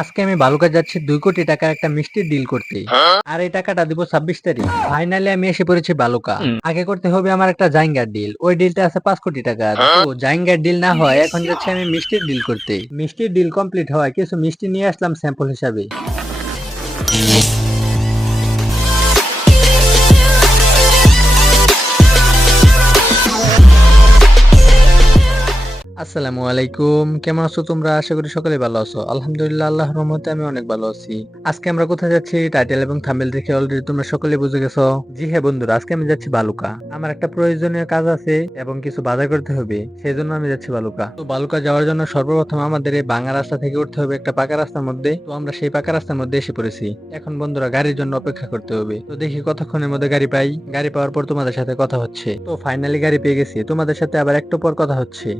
আজকে আমি বালুকা যাচ্ছি 2 কোটি টাকার একটা মিষ্টির ডিল করতে। আর এই টাকাটা দিব 26 তারিখ। ফাইনালি আমি এসে পড়েছি বালুকা। আগে করতে হবে আমার একটা জাইঙ্গার ডিল। ওই ডিলটা আছে 5 কোটি টাকার। তো জাইঙ্গার ডিল না হয় এখন যাচ্ছি আমি মিষ্টির ডিল করতে। মিষ্টির ডিল কমপ্লিট হয় কিছু মিষ্টি নিয়ে আসলাম স্যাম্পল হিসাবে। আসসালামু আলাইকুম, কেমন আছো তোমরা? আশা করি সকলে ভালো আছো। আলহামদুলিল্লাহ, আল্লাহর রহমতে আমি অনেক ভালো আছি। আজকে আমরা কোথায় যাচ্ছি টাইটেল এবং থাম্বনেল দেখে অলরেডি তোমরা সকলে বুঝে গেছো। জি হ্যাঁ বন্ধুরা, আজকে আমি যাচ্ছি বালুকা। আমার একটা প্রয়োজনীয় কাজ আছে এবং কিছু বাজার করতে হবে, সেই জন্য আমি যাচ্ছি বালুকা। তো বালুকা যাওয়ার জন্য সর্বপ্রথম আমাদের এই ভাঙা রাস্তা থেকে উঠতে হবে একটা পাকা রাস্তার মধ্যে। তো আমরা সেই পাকা রাস্তার মধ্যে এসে পড়েছি। এখন বন্ধুরা গাড়ির জন্য অপেক্ষা করতে হবে। তো দেখি কতক্ষণের মধ্যে গাড়ি পাই। গাড়ি পাওয়ার পর তোমাদের সাথে কথা হচ্ছে। তো ফাইনালি গাড়ি পেয়ে গেছি, তোমাদের সাথে আবার একটু পর কথা হচ্ছে।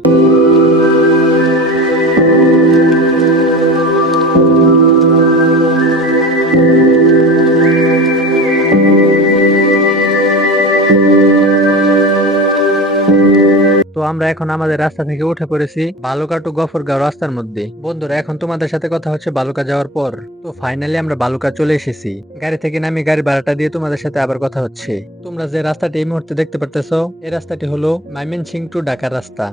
তো আমরা এখন আমাদের রাস্তা থেকে উঠে পড়েছি বালুকা টু গফরগাঁও রাস্তার মধ্যে। বন্ধুরা এখন তোমাদের সাথে কথা হচ্ছে বালুকা যাওয়ার পর। তো ফাইনালি আমরা বালুকা চলে এসেছি। গাড়ি থেকে নামি গাড়ি ভাড়াটা দিয়ে তোমাদের সাথে আবার কথা হচ্ছে। তোমরা যে রাস্তাটি এই মুহূর্তে দেখতে পারতেছো, এই রাস্তাটি হলো ময়মনসিংহ টু ঢাকার রাস্তা।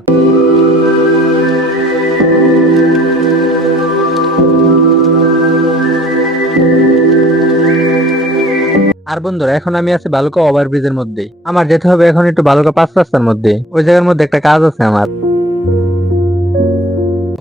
আর বন্ধুরা এখন আমি আছি বালুকা ওভারব্রিজের মধ্যে। আমার যেতে হবে এখন একটু বালুকা 5 রাস্তার মধ্যে। ওই জায়গার মধ্যে একটা কাজ আছে আমার।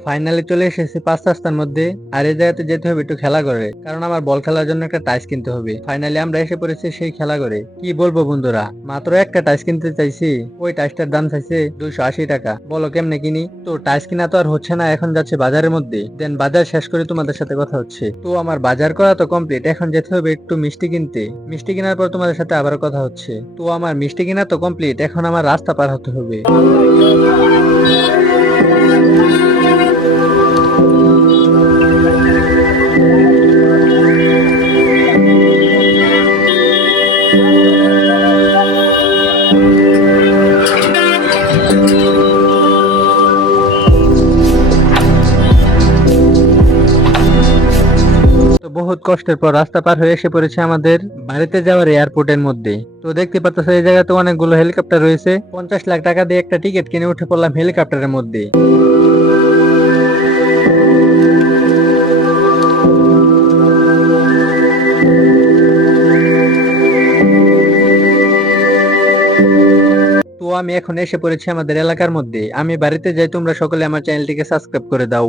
ফাইনালি চলে এসেছি 5 রাস্তার মধ্যে। আর এই জায়গাতে যেতে হবে একটু খেলা করে, কারণ আমার বল খেলার জন্য একটা টাইস কিনতে হবে। ফাইনালি আমরা এসে পড়েছি সেই খেলা করে। কি বলবো বন্ধুরা, মাত্র একটা টাইস কিনতে চাইছি, ওই টাইসটার দাম চাইছে 280 টাকা। বলো কেমনে কিনি? তো টাইস কিনা তো আর হচ্ছে না, এখন যাচ্ছে বাজারের মধ্যে। দেন বাজার শেষ করে তোমাদের সাথে কথা হচ্ছে। তো আমার বাজার করা তো কমপ্লিট, এখন যেতে হবে একটু মিষ্টি কিনতে। মিষ্টি কেনার পর তোমাদের সাথে আবার কথা হচ্ছে। তো আমার মিষ্টি কিনা তো কমপ্লিট, এখন আমার রাস্তা পার হতে হবে। তো বহুত কষ্টের পর রাস্তা পার হয়ে এসে পড়েছে আমাদের বাড়িতে যাওয়ার এয়ারপোর্টের মধ্যে। তো দেখতে পাচ্ছ এই জায়গাতে অনেকগুলো হেলিকপ্টার রয়েছে। 50 লাখ টাকা দিয়ে একটা টিকিট কিনে উঠে পড়লাম হেলিকপ্টারের মধ্যে। তো আমি এখন এসে পড়েছি আমাদের এলাকার মধ্যে। আমি বাড়িতে যাই, তোমরা সকলে আমার চ্যানেলটিকে সাবস্ক্রাইব করে দাও।